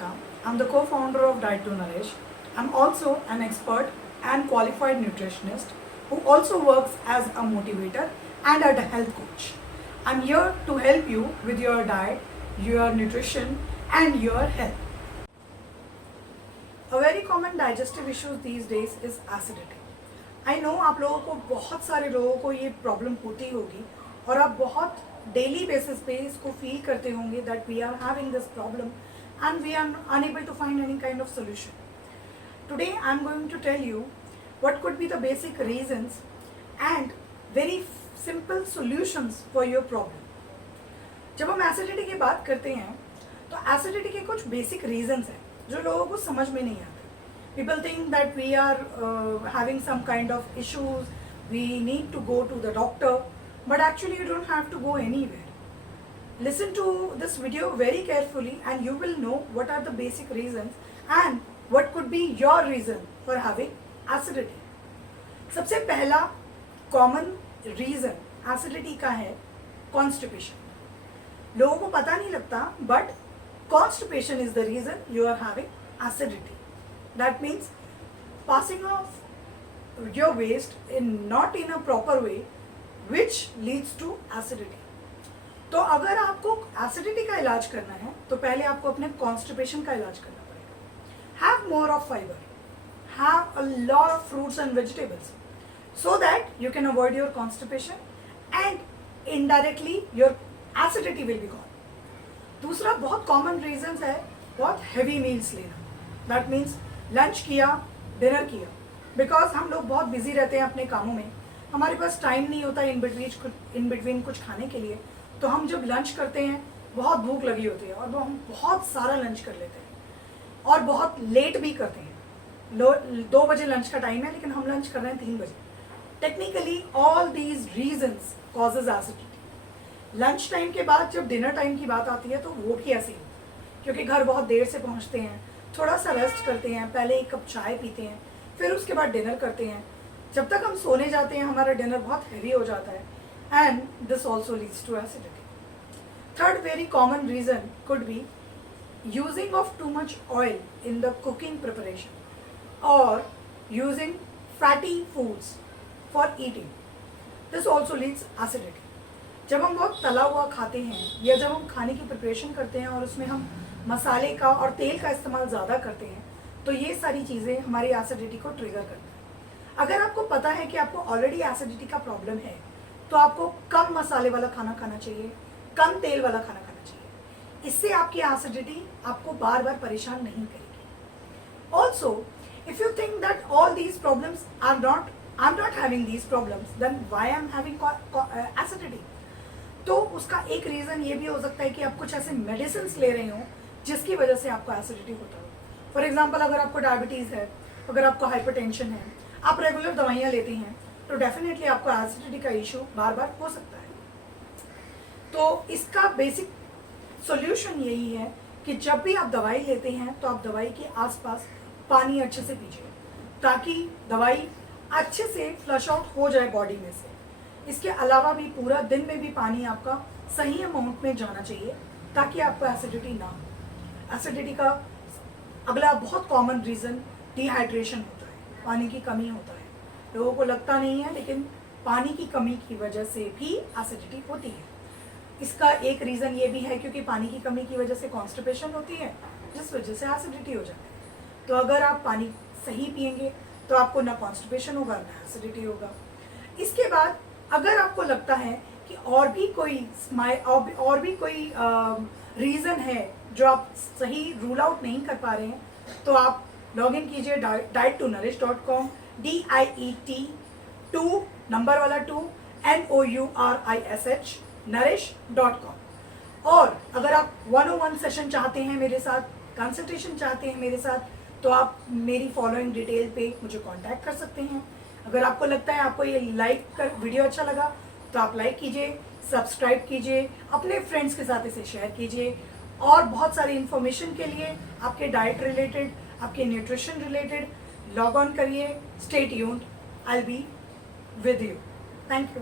Radhika. I'm the co-founder of Diet to Nourish. I'm also an expert and qualified nutritionist who also works as a motivator and a health coach. I'm here to help you with your diet, your nutrition and your health. A very common digestive issue these days is acidity. I know आप लोगों को बहुत सारे लोगों को ये problem होती होगी और आप बहुत डेली बेसिस पे इसको फील करते होंगे that we are having this problem and we are unable to find any kind of solution. Today I am going to tell you what could be the basic reasons and very simple solutions for your problem. जब हम acidity की बात करते हैं तो acidity के कुछ basic reasons हैं जो लोगों को समझ में नहीं आते. People think that we are having some kind of issues, we need to go to the doctor, but actually you don't have to go anywhere. Listen to this video very carefully and you will know what are the basic reasons and what could be your reason for having acidity. सबसे पहला common reason acidity का है constipation. लोगों को पता नहीं लगता but constipation is the reason you are having acidity. That means passing of your waste not in a proper way which leads to acidity. तो अगर आपको एसिडिटी का इलाज करना है तो पहले आपको अपने कॉन्स्टिपेशन का इलाज करना पड़ेगा. Have more of fibre, have a lot of fruits and vegetables so that you can avoid your constipation and indirectly your acidity will be gone. दूसरा बहुत कॉमन रीजन है बहुत हैवी मील्स लेना. दैट मीन्स लंच किया, dinner किया. Because हम लोग बहुत बिजी रहते हैं अपने कामों में, हमारे पास टाइम नहीं होता इन बिटवीन कुछ खाने के लिए. तो हम जब लंच करते हैं बहुत भूख लगी होती है और हम बहुत सारा लंच कर लेते हैं और बहुत लेट भी करते हैं. 2 बजे लंच का टाइम है लेकिन हम लंच कर रहे हैं 3 बजे. Technically all these reasons causes acidity. Lunch time के बाद जब डिनर टाइम की बात आती है तो वो भी ऐसे ही, क्योंकि घर बहुत देर से पहुंचते हैं, थोड़ा सा रेस्ट करते हैं, पहले एक कप चाय पीते हैं, फिर उसके बाद डिनर करते हैं. जब तक हम सोने जाते हैं हमारा डिनर बहुत हैवी हो जाता है and this also leads to acidity. Third very common reason could be using of too much oil in the cooking preparation or using fatty foods for eating. This also leads acidity. जब हम बहुत तला हुआ खाते हैं या जब हम खाने की प्रिपरेशन करते हैं और उसमें हम मसाले का और तेल का इस्तेमाल ज़्यादा करते हैं तो ये सारी चीज़ें हमारी एसिडिटी को ट्रिगर करती हैं. अगर आपको पता है कि आपको ऑलरेडी एसिडिटी का प्रॉब्लम है तो आपको कम मसाले वाला खाना खाना चाहिए, कम तेल वाला खाना खाना चाहिए. इससे आपकी एसिडिटी आपको बार बार परेशान नहीं करेगी. Also if you think that all these problems are I'm not having these problems, then why I'm having acidity? तो उसका एक रीज़न ये भी हो सकता है कि आप कुछ ऐसे मेडिसिन ले रहे हो जिसकी वजह से आपको एसिडिटी होता हो. फॉर एग्जांपल अगर आपको डायबिटीज़ है, अगर आपको हाइपरटेंशन है, आप रेगुलर दवाइयाँ लेते हैं तो डेफिनेटली आपको एसिडिटी का इशू बार बार हो सकता है. तो इसका बेसिक सोल्यूशन यही है कि जब भी आप दवाई लेते हैं तो आप दवाई के आसपास पानी अच्छे से पीजिए ताकि दवाई अच्छे से फ्लश आउट हो जाए बॉडी में से. इसके अलावा भी पूरा दिन में भी पानी आपका सही अमाउंट में जाना चाहिए ताकि आपको एसिडिटी ना हो. एसिडिटी का अगला बहुत कॉमन रीज़न डिहाइड्रेशन होता है, पानी की कमी होता है. लोगों को लगता नहीं है लेकिन पानी की कमी की वजह से भी एसिडिटी होती है. इसका एक रीज़न ये भी है क्योंकि पानी की कमी की वजह से कॉन्स्टिपेशन होती है जिस वजह से एसिडिटी हो जाती है. तो अगर आप पानी सही पिएंगे तो आपको ना कॉन्स्टिपेशन होगा ना एसिडिटी होगा. इसके बाद अगर आपको लगता है कि और भी कोई रीज़न है जो आप सही रूल आउट नहीं कर पा रहे हैं तो आप लॉग इन कीजिए diet2nourish.com, DIET 2 नंबर वाला 2 NOURISH nourish.com. और अगर आप 101 सेशन चाहते हैं मेरे साथ, कंसल्टेशन चाहते हैं मेरे साथ, तो आप मेरी फॉलोइंग डिटेल पे मुझे कांटेक्ट कर सकते हैं. अगर आपको लगता है आपको ये वीडियो अच्छा लगा तो आप लाइक कीजिए, सब्सक्राइब कीजिए, अपने फ्रेंड्स के साथ इसे शेयर कीजिए. और बहुत सारी इन्फॉर्मेशन के लिए आपके डाइट रिलेटेड, आपके न्यूट्रिशन रिलेटेड लॉग ऑन करिए. Stay tuned, I will be with you. Thank you.